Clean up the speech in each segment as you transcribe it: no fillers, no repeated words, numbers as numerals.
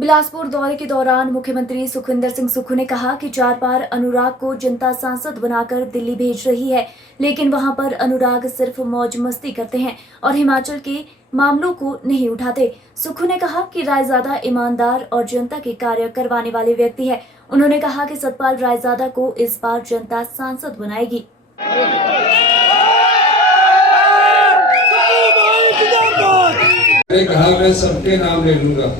बिलासपुर दौरे के दौरान मुख्यमंत्री सुखविंदर सिंह सुक्खू ने कहा कि चार बार अनुराग को जनता सांसद बनाकर दिल्ली भेज रही है, लेकिन वहां पर अनुराग सिर्फ मौज मस्ती करते हैं और हिमाचल के मामलों को नहीं उठाते। सुक्खू ने कहा कि रायजादा ईमानदार और जनता के कार्य करवाने वाले व्यक्ति है। उन्होंने कहा कि सतपाल रायजादा को इस बार जनता सांसद बनाएगी। कहा मैं सबके नाम ले लूंगा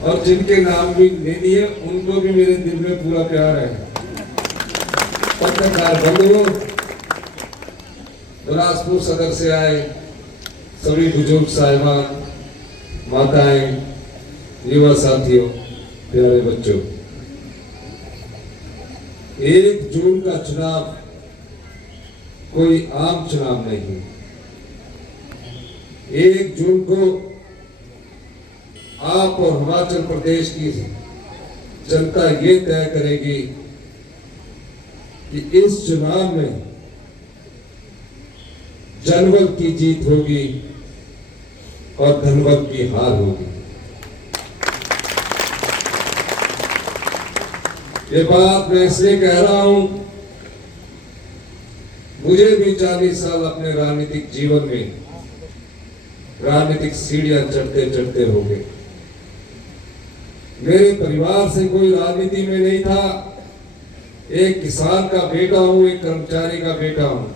और जिनके नाम भी ले लिए उनको भी मेरे दिल में पूरा प्यार है। पत्रकार बंधुओं, बिलासपुर सदर से आए सभी बुजुर्ग साहिबान, माताएं, युवा साथियों, प्यारे बच्चों, 1 जून का चुनाव कोई आम चुनाव नहीं है। 1 जून को आप और हिमाचल प्रदेश की जनता ये तय करेगी कि इस चुनाव में जनबल की जीत होगी और धनबल की हार होगी। ये बात मैं इसलिए कह रहा हूं, मुझे भी 40 साल अपने राजनीतिक जीवन में राजनीतिक सीढ़ियां चढ़ते चढ़ते हो गए। मेरे परिवार से कोई राजनीति में नहीं था। एक किसान का बेटा हूं, एक कर्मचारी का बेटा हूं।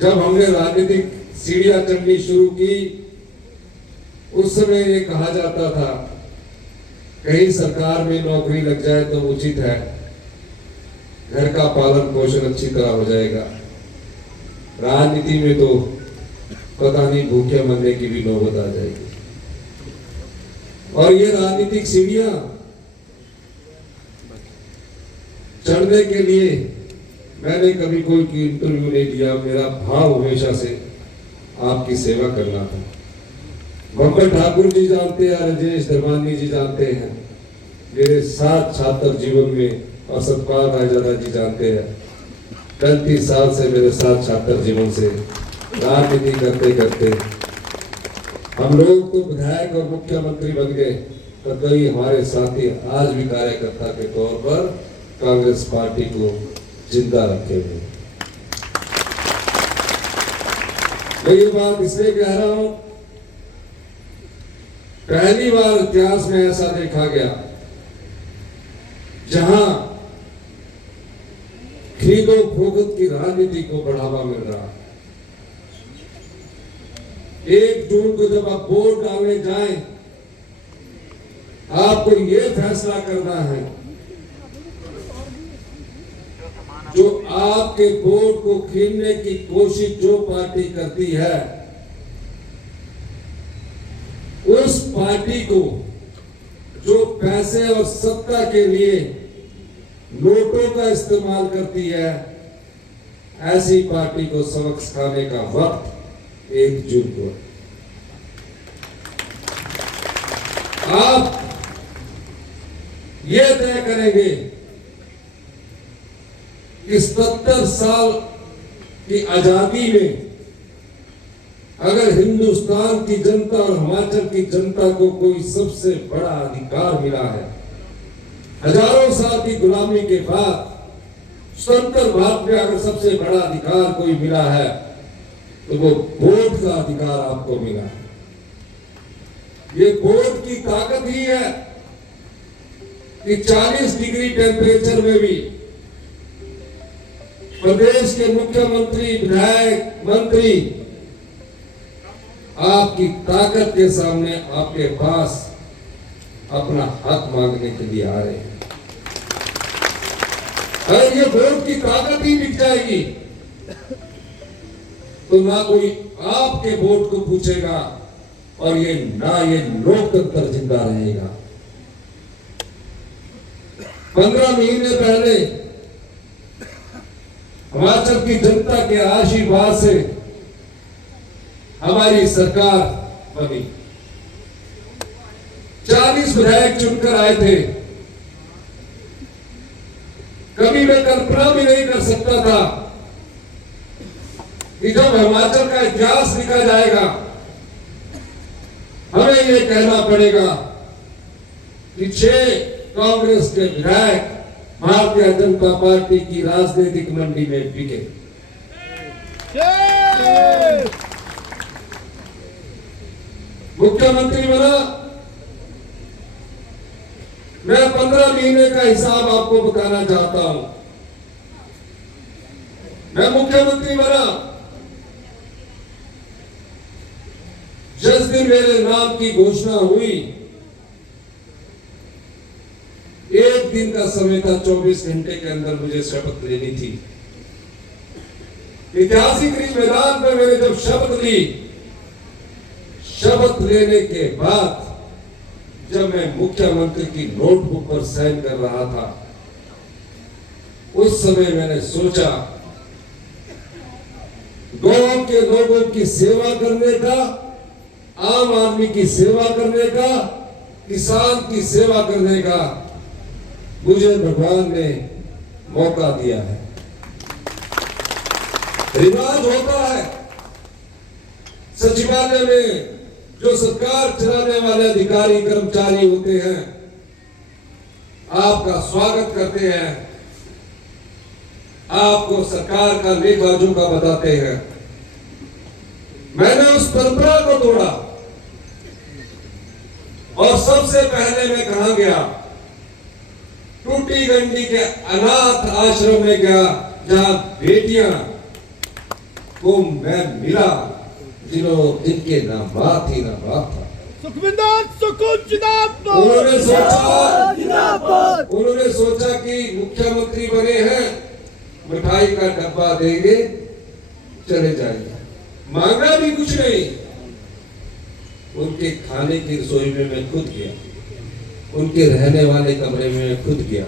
जब हमने राजनीतिक सीढ़ियां चढ़नी शुरू की, उस समय ये कहा जाता था कहीं सरकार में नौकरी लग जाए तो उचित है, घर का पालन पोषण अच्छी तरह हो जाएगा। राजनीति में तो पता नहीं भूखे मरने की भी नौबत आ जाएगी। और ये राजनीतिक सीढ़ियां चढ़ने के लिए मैंने कभी कोई इंटरव्यू नहीं दिया। मेरा भाव हमेशा से आपकी सेवा करना था। बब्बर ठाकुर जी जानते हैं, राजेश धर्मानी जी जानते हैं, मेरे साथ छात्र जीवन में, और सतपाल रायजादा जी जानते हैं 35 साल से मेरे साथ छात्र जीवन से राजनीति करते करते हम लोग तो विधायक और मुख्यमंत्री बन गए, तो कई हमारे साथी आज भी कार्यकर्ता के तौर पर कांग्रेस पार्टी को जिंदा रखे हुए। मैं ये बात इसलिए कह रहा हूं, पहली बार इतिहास में ऐसा देखा गया जहां खरीदो फरोख्त की राजनीति को बढ़ावा मिल रहा है। 1 जून को जब आप वोट डालने जाएं, आपको यह फैसला करना है, जो आपके वोट को छीनने की कोशिश जो पार्टी करती है, उस पार्टी को जो पैसे और सत्ता के लिए नोटों का इस्तेमाल करती है, ऐसी पार्टी को सबक सिखाने का वक्त 1 जून को। आप ये तय करेंगे कि 70 साल की आजादी में अगर हिंदुस्तान की जनता और हिमाचल की जनता को कोई सबसे बड़ा अधिकार मिला है, हजारों साल की गुलामी के बाद स्वतंत्र भारत में अगर सबसे बड़ा अधिकार कोई मिला है, तो वो वोट का अधिकार आपको मिला है। ये वोट की ताकत ही है कि 40 डिग्री टेम्परेचर में भी प्रदेश के मुख्यमंत्री, विधायक, मंत्री आपकी ताकत के सामने आपके पास अपना हक मांगने के लिए आ रहे हैं। अगर ये वोट की ताकत ही मिट जाएगी तो ना कोई आपके वोट को पूछेगा और ये लोकतंत्र जिंदा रहेगा। 15 महीने पहले हिमाचल की जनता के आशीर्वाद से हमारी सरकार बनी। 40 विधायक चुनकर आए थे। कभी मैं कल्पना भी नहीं कर सकता था कि जब हिमाचल का इतिहास लिखा जाएगा, हम हमें ये कहना पड़ेगा कि 6 कांग्रेस के विधायक भारतीय जनता पार्टी की राजनीतिक मंडी में बिके। मुख्यमंत्री बना, मैं 15 महीने का हिसाब आपको बताना चाहता हूं। मैं मुख्यमंत्री बना, जिस दिन मेरे नाम की घोषणा हुई, एक दिन का समय था, 24 घंटे के अंदर मुझे शपथ लेनी थी। ऐतिहासिक रिज मैदान पर मैंने जब शपथ ली, शपथ लेने के बाद जब मैं मुख्यमंत्री की नोटबुक पर साइन कर रहा था, उस समय मैंने सोचा गांव के लोगों की सेवा करने का, आम आदमी की सेवा करने का, किसान की सेवा करने का मुझे भगवान ने मौका दिया है। रिवाज होता है सचिवालय में, जो सरकार चलाने वाले अधिकारी कर्मचारी होते हैं, आपका स्वागत करते हैं, आपको सरकार का लेखा जोखा बताते हैं। मैंने उस परंपरा को तोड़ा और सबसे पहले मैं कहां गया? टूटी गंडी के अनाथ आश्रम में गया, जहां बेटियां को मैं मिला जिनके ना मां थी ना बाप था। सुखविंदर सुकुन जिंदाबाद। उन्होंने सोचा कि मुख्यमंत्री बने हैं, मिठाई का डब्बा देंगे, चले जाएंगे, मांगा भी कुछ नहीं। उनके खाने की रसोई में मैं खुद गया, उनके रहने वाले कमरे में मैं खुद गया,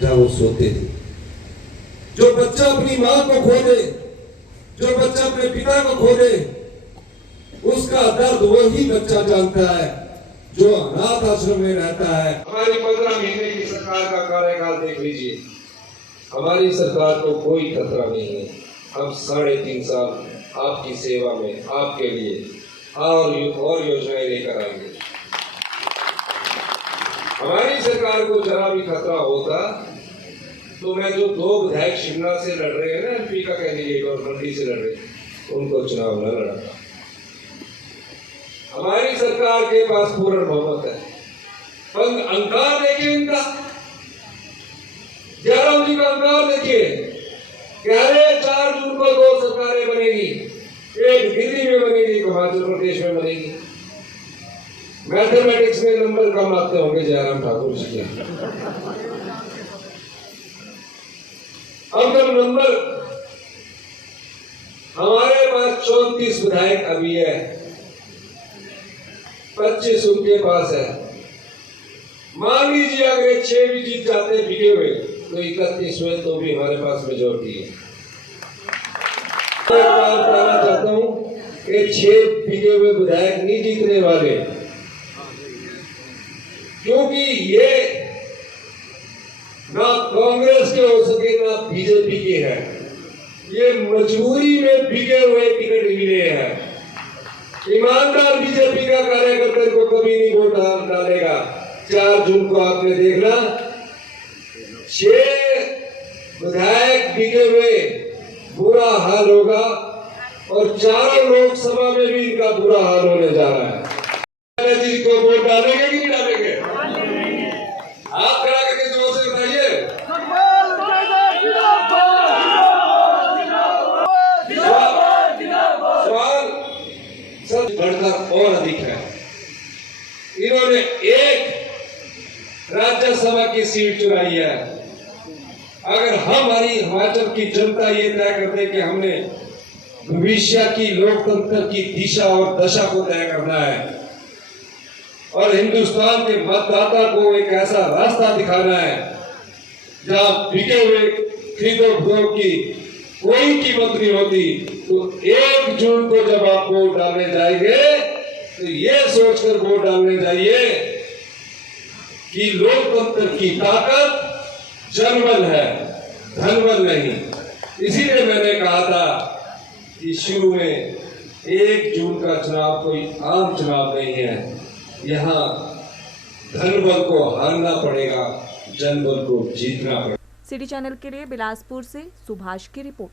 जहां वो सोते थे। जो बच्चा अपनी मां को खो दे, जो बच्चा अपने पिता को खो दे, उसका दर्द वही बच्चा जानता है जो अनाथ आश्रम में रहता है। हमारी 15 महीने की सरकार का कार्यकाल देख लीजिए, हमारी सरकार को कोई खतरा नहीं है। हम 3.5 साल आपकी सेवा में, आपके लिए और योजनाएं लेकर आएंगे। हमारी सरकार को जरा भी खतरा होता तो मैं जो 2 विधायक शिमला से लड़ रहे हैं ना, एमपी का कैंडिडेट, और मंडी से लड़ रहे, उनको चुनाव न लड़ाता। हमारी सरकार के पास पूर्ण बहुमत है। अहंकार देखिए इनका, जयराम जी का अहंकार देखिए। कह रहे 4 जून को 2 सरकारें बनेगी, एक दिल्ली में बनेगी, एक हिमाचल प्रदेश में बनेगी। मैथमेटिक्स में नंबर कम आते होंगे जयराम ठाकुर जी के। अब जब नंबर हमारे पास 34 विधायक अभी है, 25 उनके पास है। मान लीजिए अगर 6 भी जीत जाते हैं बिके हुए, तो 31 हुए, तो भी हमारे पास मेजोरिटी है। मैं बताना चाहता हूं कि 6 बिके हुए विधायक नहीं जीतने वाले, क्योंकि ये ना कांग्रेस के हो सके ना बीजेपी के हैं। ये मजबूरी में बिके हुए टिकट मिले हैं। ईमानदार बीजेपी का कार्यकर्ता को कभी नहीं वोट डालेगा। 4 जून को आपने देखना, 6 विधायक बिके हुए, बुरा हाल होगा, और 4 लोकसभा में भी इनका बुरा हाल होने जा रहा है। जी को वोट डालेंगे कि नहीं डालेंगे? आप खड़ा करके जोर से बताइए। सवाल सब बढ़कर और अधिक है। इन्होंने एक राज्यसभा की सीट चुराई है। अगर हमारी हिमाचल की जनता ये तय कर दे कि हमने भविष्य की लोकतंत्र की दिशा और दशा को तय करना है, और हिंदुस्तान के मतदाता को एक ऐसा रास्ता दिखाना है जहां बिके हुए खरीदो फरोख्त की कोई कीमत नहीं होती, तो 1 जून को जब आप वोट डालने जाएंगे तो ये सोचकर वोट डालने जाइए कि लोकतंत्र की ताकत जनबल है, धनबल नहीं। इसीलिए मैंने कहा था कि शुरू में 1 जून का चुनाव कोई आम चुनाव नहीं है। यहाँ धनबल को हारना पड़ेगा, जनबल को जीतना पड़ेगा। सिटी चैनल के लिए बिलासपुर से सुभाष की रिपोर्ट।